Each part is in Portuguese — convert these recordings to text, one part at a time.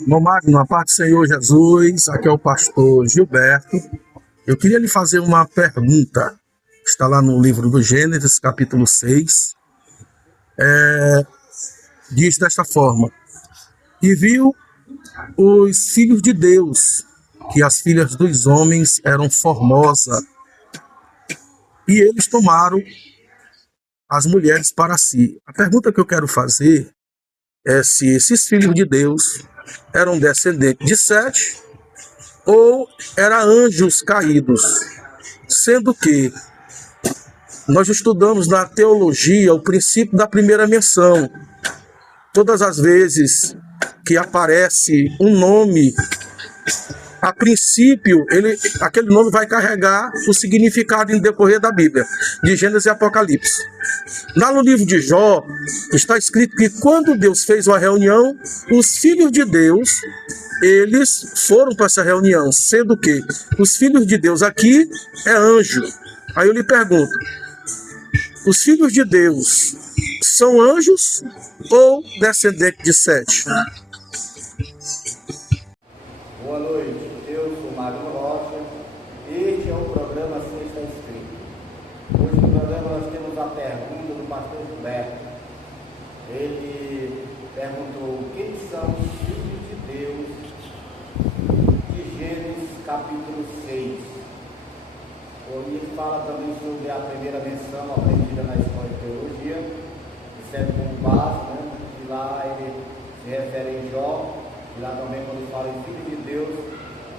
Irmão Magno, a paz do Senhor Jesus, aqui é o pastor Gilberto. Eu queria lhe fazer uma pergunta. Está lá no livro do Gênesis, capítulo 6. Diz desta forma: E viu os filhos de Deus, que as filhas dos homens eram formosas, e eles tomaram as mulheres para si. A pergunta que eu quero fazer é se esses filhos de Deus eram descendentes de Sete ou eram anjos caídos, sendo que nós estudamos na teologia o princípio da primeira menção. Todas as vezes que aparece um nome, a princípio, aquele nome vai carregar o significado em decorrer da Bíblia, de Gênesis e Apocalipse. Lá no livro de Jó, está escrito que quando Deus fez uma reunião, os filhos de Deus, eles foram para essa reunião, sendo que os filhos de Deus aqui é anjo. Aí eu lhe pergunto, os filhos de Deus são anjos ou descendentes de Sete? Boa noite, eu sou Mário Rocha. Este é o programa Assim Está Escrito. Hoje no programa nós temos a pergunta do pastor Gilberto. Ele perguntou quem são os filhos de Deus de Gênesis capítulo 6. E ele fala também sobre a primeira menção aprendida na escola de teologia, que serve como base, né? E lá ele se refere em Jó. E lá também, quando ele fala em filho de Deus,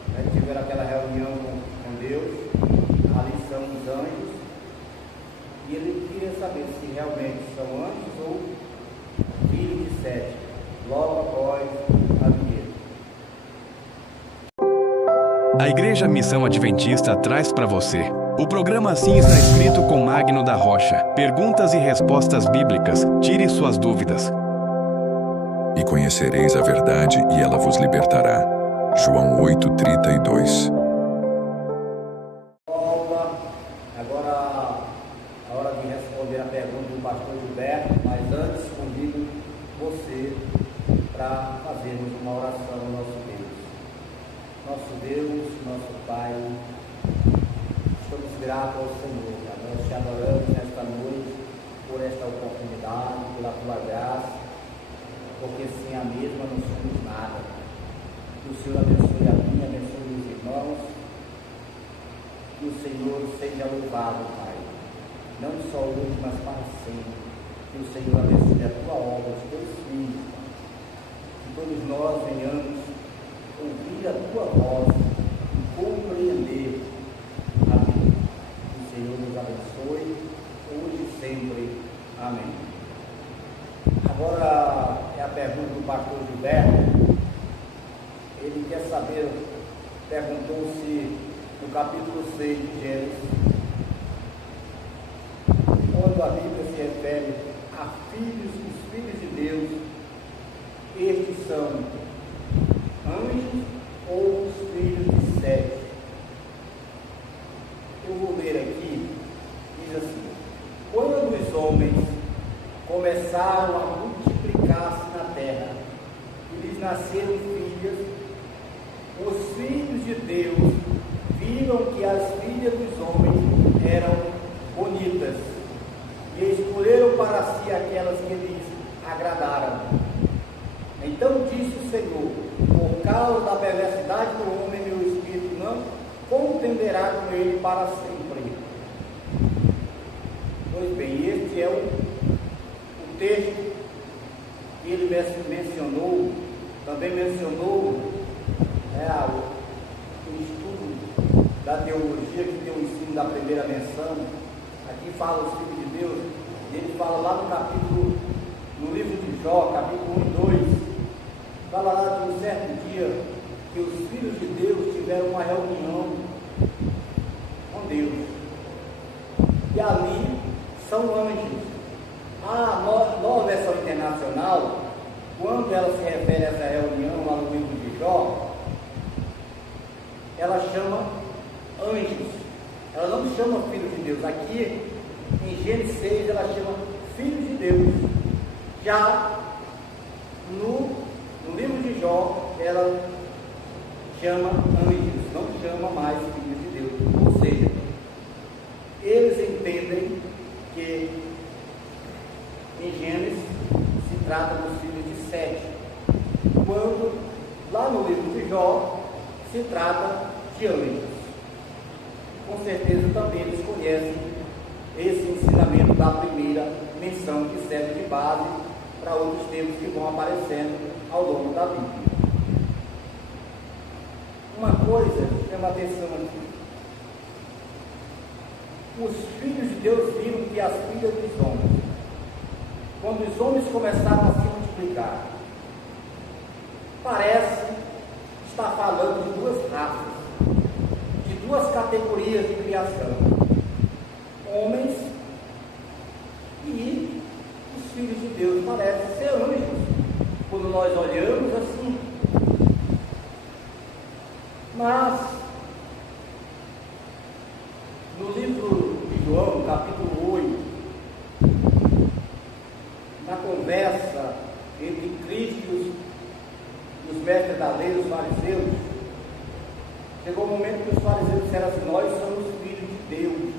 né, tiveram aquela reunião com Deus, ali são os anjos, e ele queria saber se realmente são anjos ou filhos de Sete, logo após a vinheta. A Igreja Missão Adventista traz para você o programa Assim Está Escrito com Magno da Rocha. Perguntas e respostas bíblicas. Tire suas dúvidas. E conhecereis a verdade, e ela vos libertará. João 8:32. Agora a hora de responder a pergunta do pastor Gilberto, mas antes convido você para fazermos uma oração ao nosso Deus. Nosso Deus, nosso Pai, estamos gratos ao Senhor. Nós te adoramos nesta noite por esta oportunidade, pela tua graça, porque sem a mesma não somos nada. Que o Senhor abençoe a mim, abençoe os irmãos, que o Senhor seja louvado, Pai, não só hoje, mas para sempre. Que o Senhor abençoe a tua obra, os teus filhos, Pai. Que todos nós venhamos ouvir a tua voz e compreender a Bíblia. Que o Senhor nos abençoe, hoje e sempre. Amém. Agora é a pergunta do pastor Gilberto. Ele quer saber, perguntou-se no capítulo 6 de Gênesis, quando a Bíblia se refere a filhos, os filhos de Deus, estes são anjos ou os filhos de Sete? Eu vou ler aqui, diz assim: quando os homens começaram a multiplicar-se na terra e lhes nasceram filhas, os filhos de Deus viram que as filhas dos homens eram bonitas e escolheram para si aquelas que lhes agradaram. Então disse o Senhor: por causa da perversidade do homem, meu espírito não contenderá com ele para sempre. Pois bem, este é o texto que ele mencionou, também mencionou o estudo da teologia, que tem o ensino da primeira menção. Aqui fala os filhos de Deus, e ele fala lá no capítulo, no livro de Jó, capítulo 1 e 2, fala lá de um certo dia que os filhos de Deus tiveram uma reunião com Deus, e ali são anjos. A nova versão internacional, quando ela se refere a essa reunião lá no livro de Jó, ela chama anjos, ela não chama filhos de Deus. Aqui em Gênesis 6 ela chama filhos de Deus. Já no ela chama anjos, não chama mais filhos de Deus. Ou seja, eles entendem que em Gênesis se trata dos filhos de Sete, quando lá no livro de Jó se trata de anjos. Com certeza também eles conhecem esse ensinamento da primeira menção que serve de base para outros termos que vão aparecendo ao longo da Bíblia. Uma coisa chama a atenção aqui. Os filhos de Deus viram que as filhas dos homens, quando os homens começaram a se multiplicar, parece estar falando de duas raças, de duas categorias de criação: homens e os filhos de Deus. Parecem ser anjos quando nós olhamos assim. Mas no livro de João, capítulo 8, na conversa entre Cristo e os mestres da lei, os fariseus, chegou o momento que os fariseus disseram assim: nós somos filhos de Deus.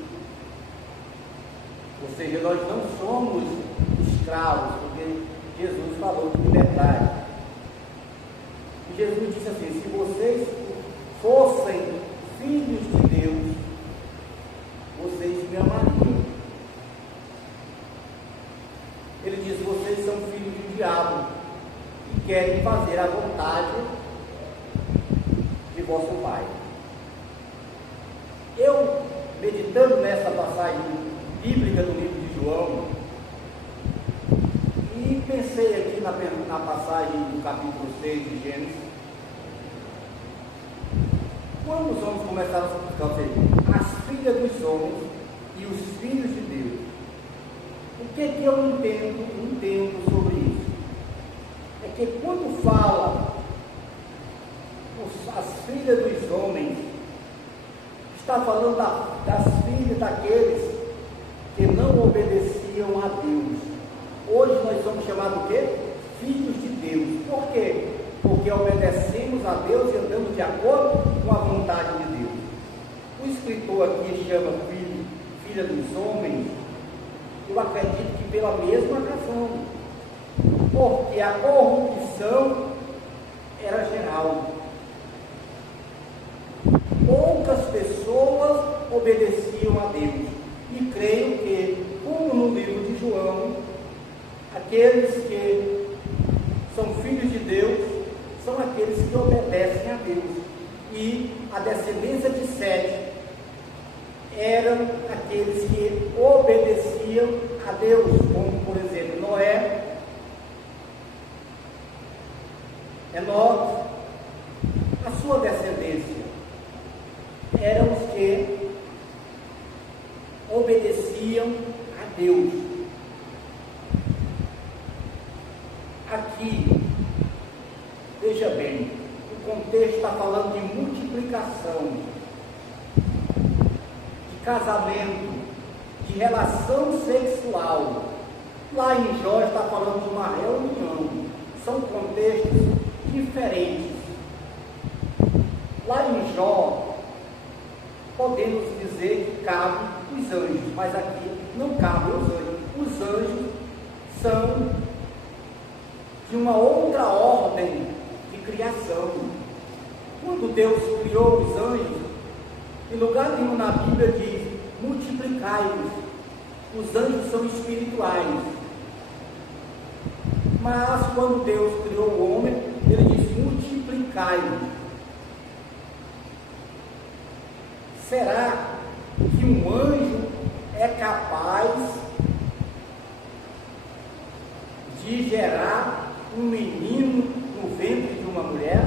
Ou seja, nós não somos escravos, porque Jesus falou de liberdade. E Jesus disse assim: se vocês fossem filhos de Deus, vocês me amariam. Ele diz: vocês são filhos do diabo e querem fazer a vontade de vosso Pai. Eu, meditando nessa passagem bíblica do livro de João, e pensei aqui na passagem do capítulo 6 de Gênesis, quando os homens começaram a se multiplicar, as filhas dos homens e os filhos de Deus, o que eu entendo sobre isso? É que quando fala as filhas dos homens, está falando das filhas daqueles que não obedeciam a Deus. Hoje nós somos chamados o quê? Filhos de Deus. Por quê? Porque obedecemos a Deus e andamos de acordo com a vontade de Deus. O escritor aqui chama filha dos homens, eu acredito que pela mesma razão, porque a corrupção era geral. Poucas pessoas obedeciam a Deus, e creio que, como no livro de João, aqueles que são filhos de Deus são aqueles que obedecem a Deus, e a descendência de Sete eram aqueles que obedeciam a Deus, como por exemplo Noé, Enoque. A sua descendência eram os que obedeciam a Deus. Aqui, veja bem, o contexto está falando de multiplicação, de casamento, de relação sexual. Lá em Jó está falando de uma reunião. São contextos diferentes. Lá em Jó, podemos dizer que cabe os anjos, mas aqui não cabe os anjos. Os anjos são de uma outra ordem de criação. Quando Deus criou os anjos, em lugar nenhum na Bíblia diz: multiplicai-vos. Os anjos são espirituais. Mas quando Deus criou o homem, ele diz: multiplicai-vos. Será que um anjo é capaz de gerar um menino no ventre de uma mulher?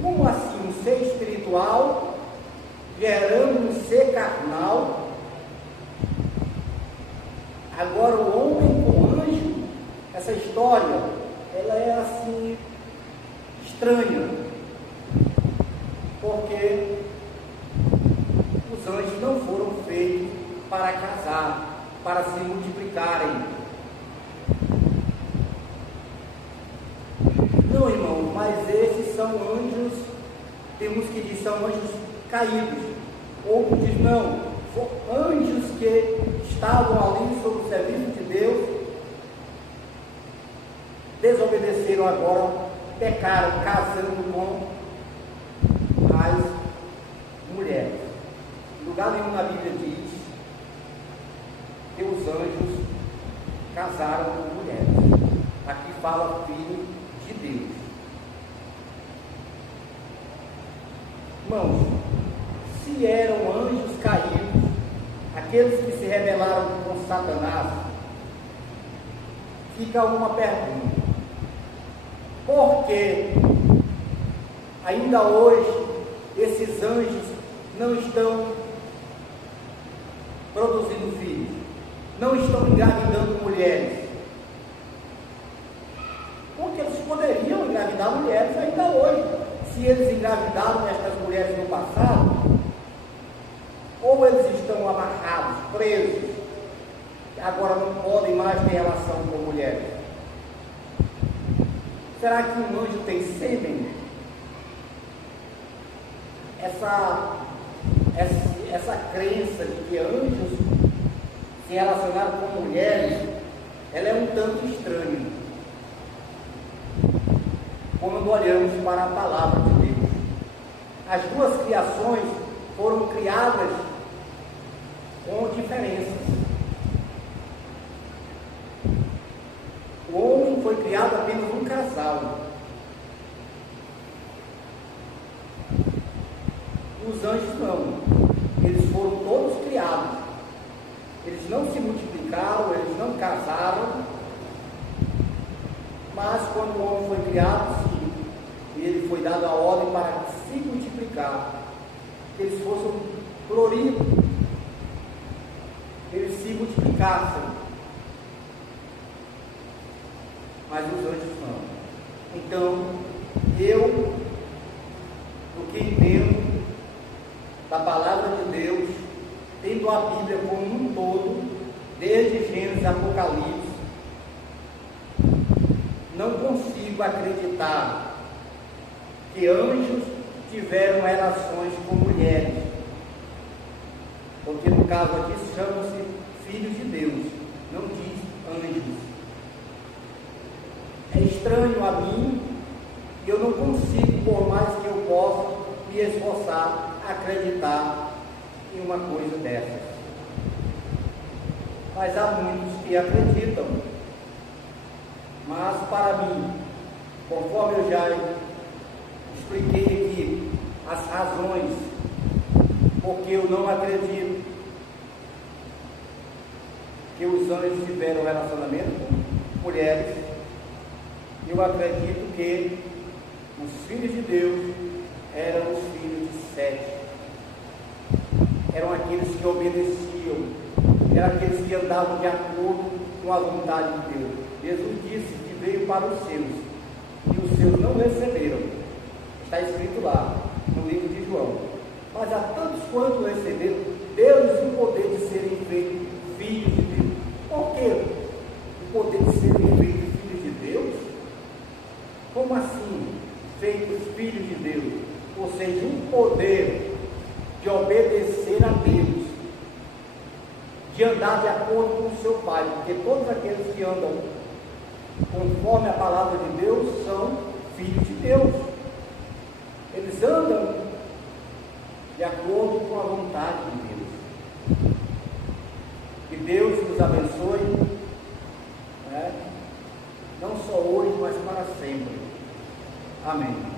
Como assim um ser espiritual gerando um ser carnal? Agora o homem com anjo, essa história, ela é assim estranha, porque os anjos não foram feitos para casar, para se multiplicarem. anjos, tem uns que dizem são anjos caídos, outros dizem não, são anjos que estavam ali sob o serviço de Deus, desobedeceram agora, pecaram, casando com as mulheres. Em lugar nenhum na Bíblia diz que os anjos casaram com mulheres. Aqui fala filho de Deus. Irmãos, se eram anjos caídos, aqueles que se rebelaram com Satanás, fica uma pergunta: por que ainda hoje esses anjos não estão produzindo filhos, não estão engravidando mulheres? Porque eles poderiam engravidar mulheres ainda hoje. Se eles engravidaram estas mulheres no passado, ou eles estão amarrados, presos, agora não podem mais ter relação com mulheres. Será que um anjo tem sêmen? Essa crença de que anjos se relacionaram com mulheres, ela é um tanto estranha quando olhamos para a palavra de Deus. As duas criações foram criadas com diferenças. O homem foi criado apenas um casal. Os anjos não. Eles foram todos criados. Eles não se multiplicaram, eles não casaram. Mas quando o homem foi criado, sim, ele foi dado a ordem para se multiplicar, que eles fossem floridos, eles se multiplicassem. Mas os anjos não. Então, eu, do que entendo da palavra de Deus, tendo a Bíblia como um todo, desde Gênesis a Apocalipse, não consigo acreditar que anjos tiveram relações com mulheres, porque no caso aqui chamam-se filhos de Deus, não diz anjos. É estranho a mim, e eu não consigo, por mais que eu possa me esforçar, acreditar em uma coisa dessas. Mas há muitos que acreditam. Mas para mim, conforme eu já expliquei aqui as razões porque eu não acredito que os anjos tiveram relacionamento com mulheres, eu acredito que os filhos de Deus eram os filhos de Sete, eram aqueles que obedeciam, eram aqueles que andavam de acordo com a vontade de Deus. Jesus disse que veio para os seus, e os seus não receberam. Está escrito lá, no livro de João. Mas a tantos quanto receberam, deu-lhes o poder de serem feitos filhos de Deus. Por quê? O poder de serem feitos filhos de Deus? Como assim, feitos filhos de Deus? Ou seja, um poder de obedecer a Deus, de andar de acordo com o seu Pai, porque todos aqueles que andam conforme a palavra de Deus são filhos de Deus. Eles andam de acordo com a vontade de Deus. Que Deus nos abençoe, né? Não só hoje, mas para sempre. Amém.